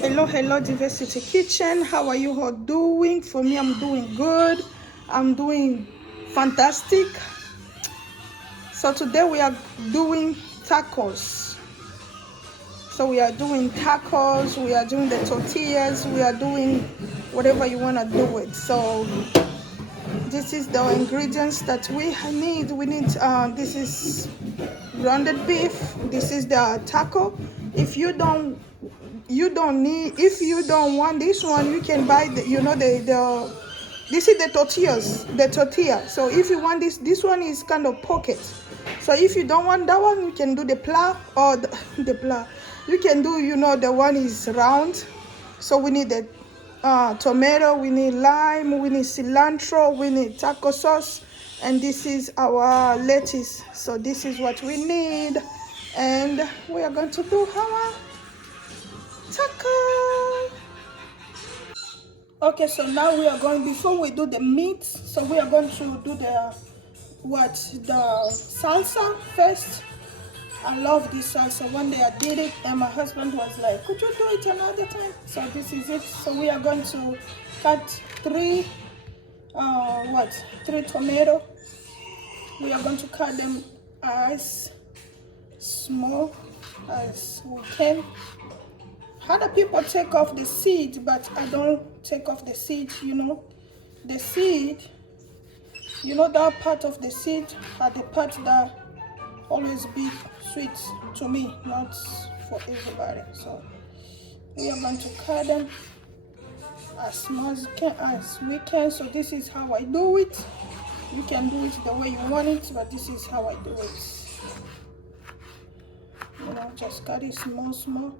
Hello Diversity Kitchen. How are you all doing? For me, I'm doing good. I'm doing fantastic. So today we are doing tacos. We are doing the tortillas, we are doing whatever you want to do it. So this is the ingredients that we need. This is grounded beef. This is the taco. If you don't want this one, you can buy this is the tortilla. So if you want this one is kind of pocket. So if you don't want that one, you can do the plow or the plow. You can do, the one is round. So we need the tomato, we need lime, we need cilantro, we need taco sauce, and this is our lettuce. So this is what we need, and we are going to do our taco. Okay, so now we are going, before we do the meat, so we are going to do the salsa first. I love this salsa. One day I did it and my husband was like, could you do it another time? So this is it. So we are going to cut three tomato. We are going to cut them as small as we can. Other people take off the seed, but I don't take off the seed. The seed, that part of the seed are the part that always be sweet to me, not for everybody. So we are going to cut them as small as we can. So this is how I do it. You can do it the way you want it, but this is how I do it. Just cut it small.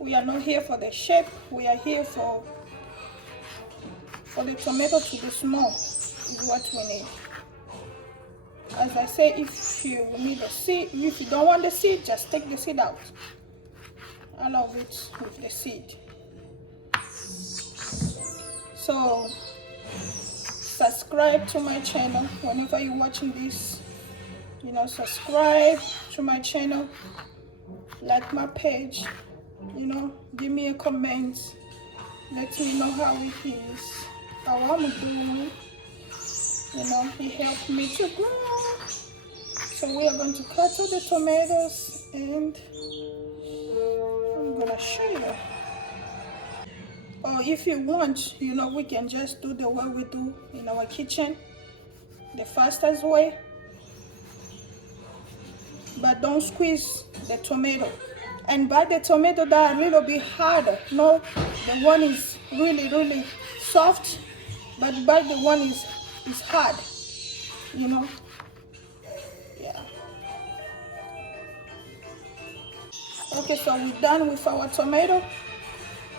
We are not here for the shape. We are here for the tomato to be small is what we need. As I say, if you need a seed, if you don't want the seed, just take the seed out. I love it with the seed. So subscribe to my channel whenever you're watching this. Subscribe to my channel, like my page, give me a comment, let me know how it is, how I'm doing. It helped me to grow. So we are going to cut all the tomatoes, and I'm gonna show you. Or if you want, we can just do the way we do in our kitchen, the fastest way. But don't squeeze the tomato. And buy the tomato that are a little bit harder. No, the one is really soft, but buy the one is hard. Yeah. Okay, so we're done with our tomato.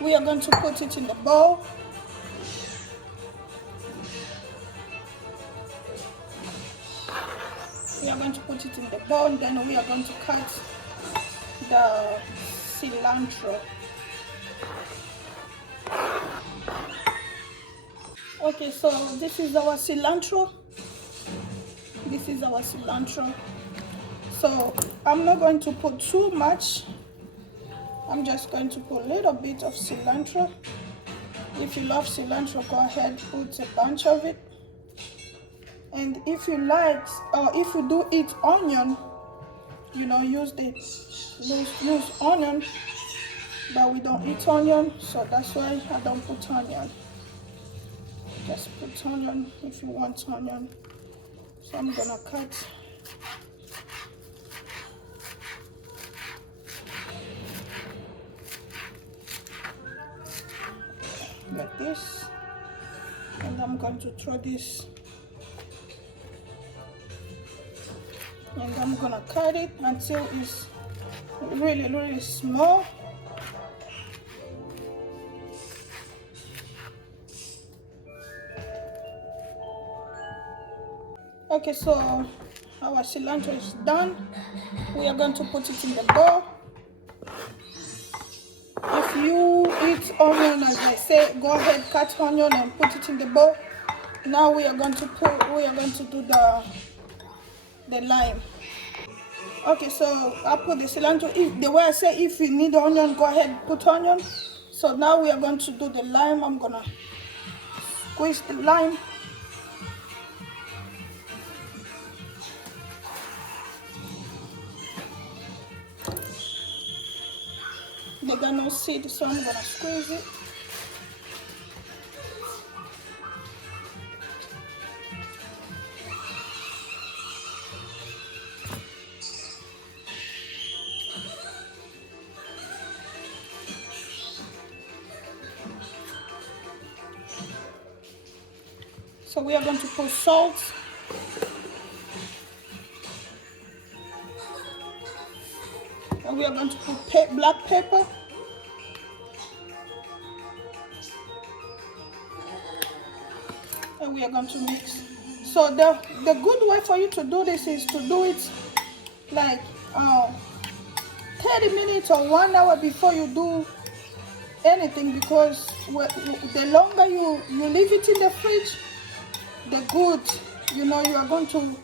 We are going to put it in the bowl. We are going to put it in the bowl, and then we are going to cut the cilantro. Okay, so this is our cilantro. So I'm not going to put too much. I'm just going to put a little bit of cilantro. If you love cilantro, go ahead, put a bunch of it. And if you like, or if you do eat onion, use onion. But we don't eat onion, so that's why I don't put onion. Just put onion if you want onion. So I'm gonna cut like this, and I'm going to throw this, and I'm gonna cut it until it's really small. Okay, so our cilantro is done. We are going to put it in the bowl. If you eat onion, as I say, go ahead, cut onion and put it in the bowl. Now we are going to do the lime. Okay, so I put the cilantro. If the way I say, if you need onion, go ahead, put onion. So now we are going to do the lime. I'm gonna squeeze the lime. They got no seed, so I'm gonna squeeze it. So we are going to put salt. And we are going to put black pepper. And we are going to mix. So the good way for you to do this is to do it like 30 minutes or 1 hour before you do anything, because the longer you leave it in the fridge, the good, you are going to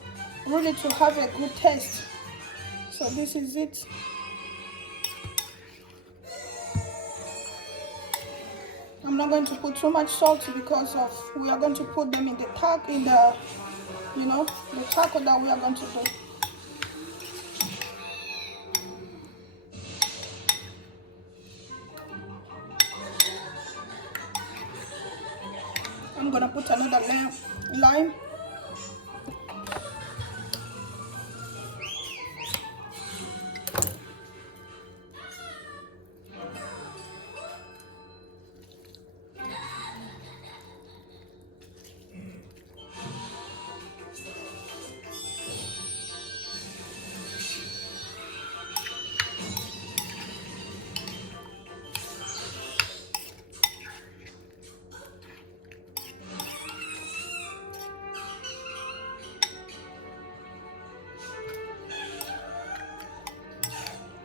really to have a good taste. So this is it. I'm not going to put too much salt because we are going to put them in the taco, the taco that we are going to do. I'm gonna put another lime.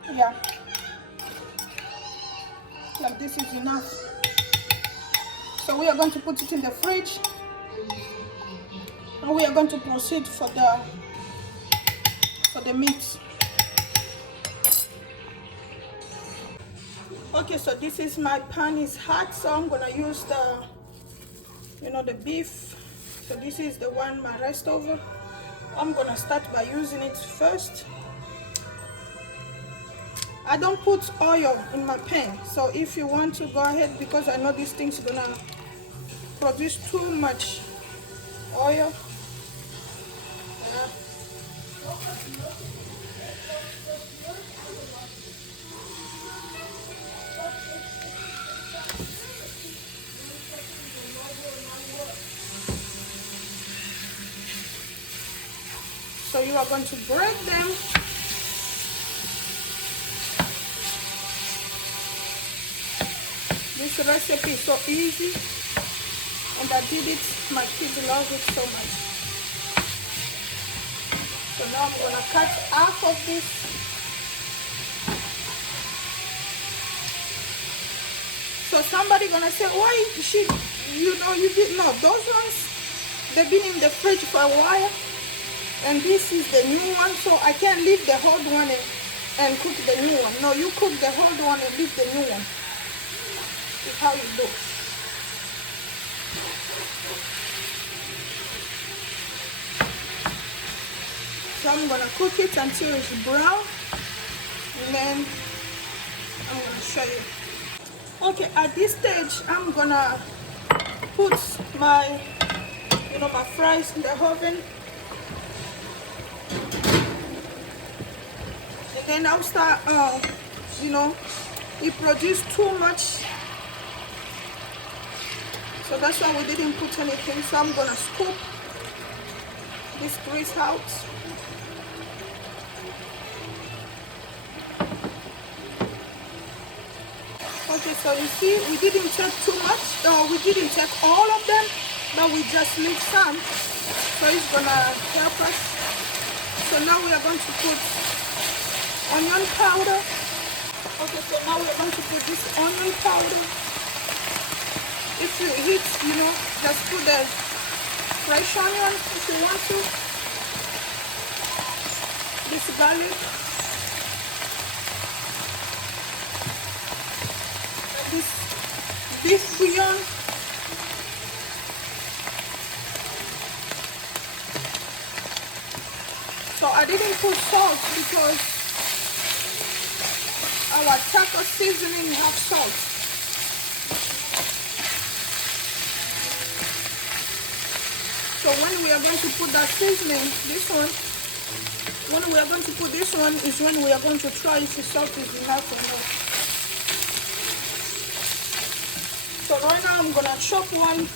Yeah, like this is enough. So we are going to put it in the fridge, and we are going to proceed for the meat. Okay, so this is my pan is hot, so I'm gonna use the beef. So this is the one, my rest over. I'm gonna start by using it first. I don't put oil in my pan, so if you want to, go ahead, because I know these things are gonna produce too much oil. Yeah. So you are going to break them. This recipe is so easy, and I did it. My kids love it so much. So now I'm gonna cut half of this. So somebody gonna say, why you did not? Those ones, they've been in the fridge for a while, and this is the new one, so I can't leave the old one and cook the new one. No, you cook the old one and leave the new one. Is how you do. So I'm gonna cook it until it's brown, and then I'm gonna show you. Okay, at this stage I'm gonna put my my fries in the oven, and then I'll start it produced too much, so that's why we didn't put anything. So I'm gonna scoop this grease out. Okay, so you see, we didn't take too much, we didn't take all of them, but we just need some, so it's gonna help us. So now we are going to put onion powder. Okay, so now we're going to put this onion powder. If you heat, just put the fresh onion if you want to. This garlic. This beef bouillon. So I didn't put salt because our taco seasoning has salt. So when we are going to put that seasoning, this one, when we are going to put this one is when we are going to try if the salt is enough or not. So right now I'm gonna chop one.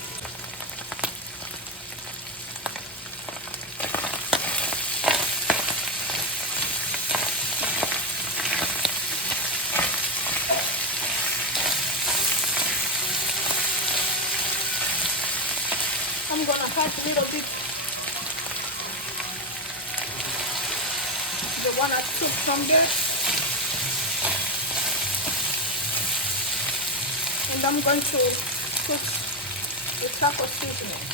I'm gonna add a little bit the one I took from there, and I'm going to put the taco seasoning.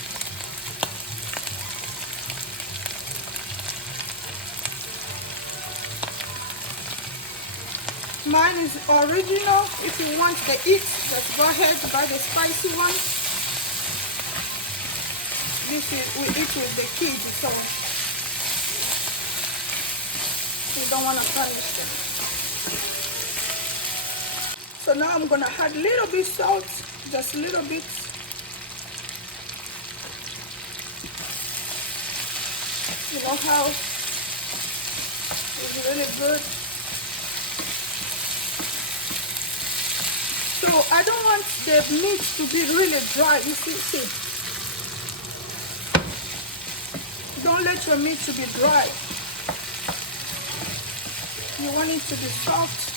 Mine is original. If you want the heat, just go ahead and buy the spicy one. This is, we eat with the kids, so we don't want to punish them. So now I'm going to add a little bit salt, just a little bit. You know how it's really good. So I don't want the meat to be really dry. You see. Don't let your meat to be dry. You want it to be soft.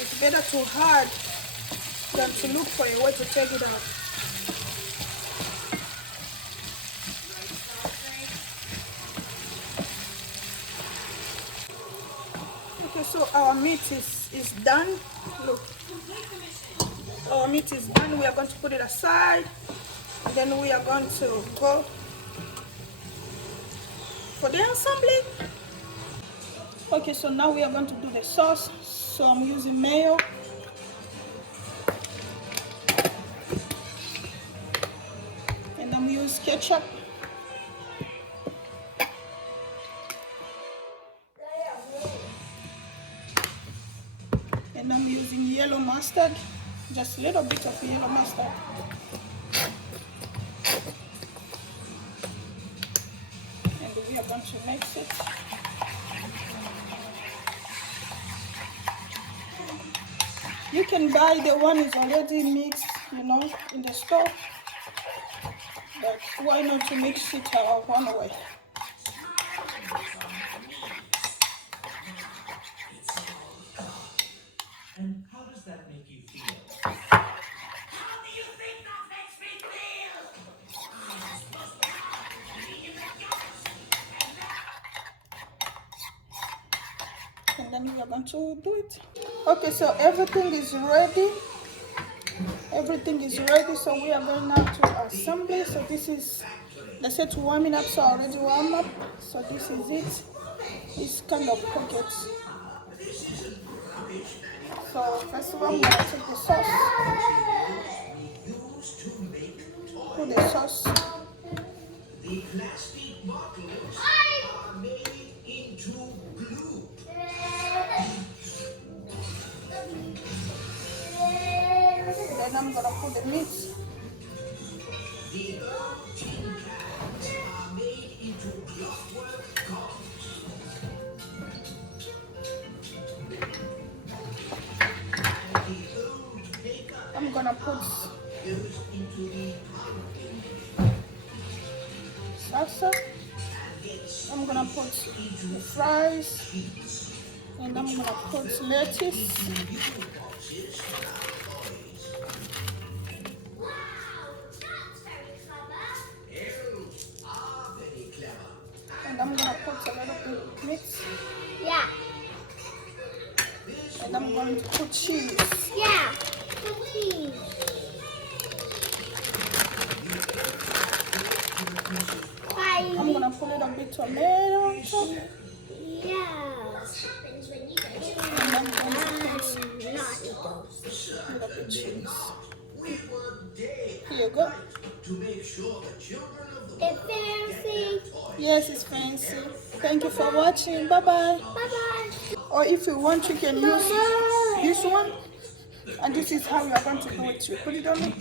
It's better to hard than to look for a way to take it out. Okay, so our meat is done. Look, our meat is done. We are going to put it aside, and then we are going to go for the assembly. Okay, so now we are going to do the sauce. So I'm using mayo. And I'm using ketchup. And I'm using yellow mustard, just a little bit of yellow mustard. And we are going to mix it. You can buy the one is already mixed, in the store. But why not to mix it our own way? And how does that make you feel? And then we are going to do it. Okay, so everything is ready. Everything is ready, so we are going now to assembly. So this is, they said to warm it up, so I already warm up. So this is it. It's kind of pockets. So first of all, I'm going to take the sauce. Put the sauce. The plastic bottles are made into glue. Then I'm going to put the meat. The tin cans are made into clockwork cones. And the old paper I'm going to put goes into the pumpkin. salsa. I'm gonna put the fries, and I'm gonna put lettuce. And I'm gonna put a little bit of meat. Yeah. And I'm going to put cheese. Yeah. Cheese. I'm gonna put a little bit tomato on top. Yeah. And I'm going to put a little bit cheese. Here you go. It's fancy. Yes, it's fancy. Thank you for watching. Bye bye. Bye-bye. Or if you want, you can use this one. And this is how you are going to do it. You put it on it.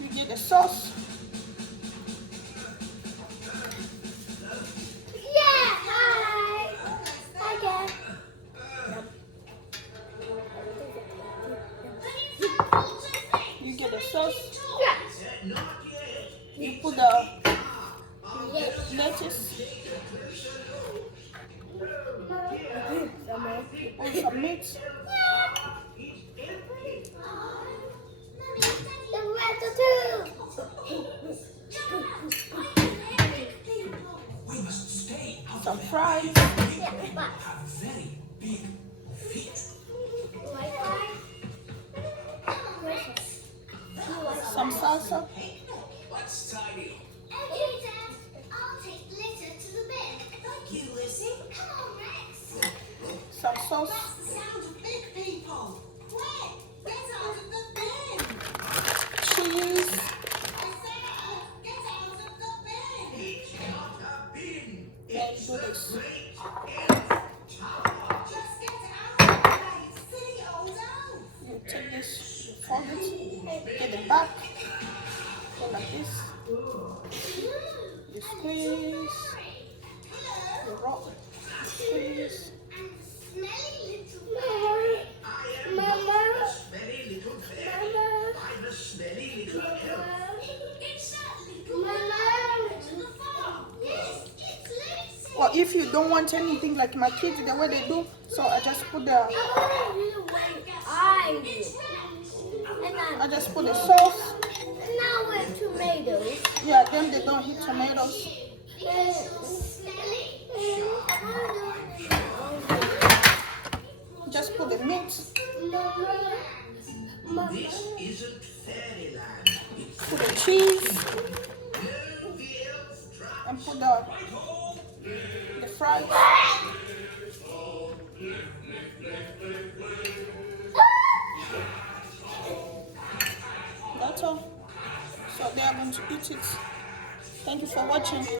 You get the sauce. Yeah. Hi. Hi, Dad. You get the sauce. Yeah. You put the lettuce. Put some meat. Some fries. Some salsa. Let's tidy. Okay, Dad. I'll take litter to the bin. Thank you, Lizzie. Come on, Rex. Some sauce. That's the sound of big people. Quick, get out of the bin. Cheese. I said, get out of the bin. It's not a bin. And do this. Just get out of the way, silly old elf. You take this, you fold it, get it back. Go like this. You squeeze. You roll. You squeeze. And the smelly little Mama. Smelly little bear. I'm a smelly little elf. It's that little man to the farm. Yes, it's Lucy. Or if you don't want anything like my kids, the way they do, so I just put the I just put the sauce. Now with tomatoes. Yeah, then they don't eat tomatoes. Just put the meat. This isn't fairyland. It's Put the cheese. no the elf trap. And put the fries. That's all. So they are going to eat it. Thank you for watching.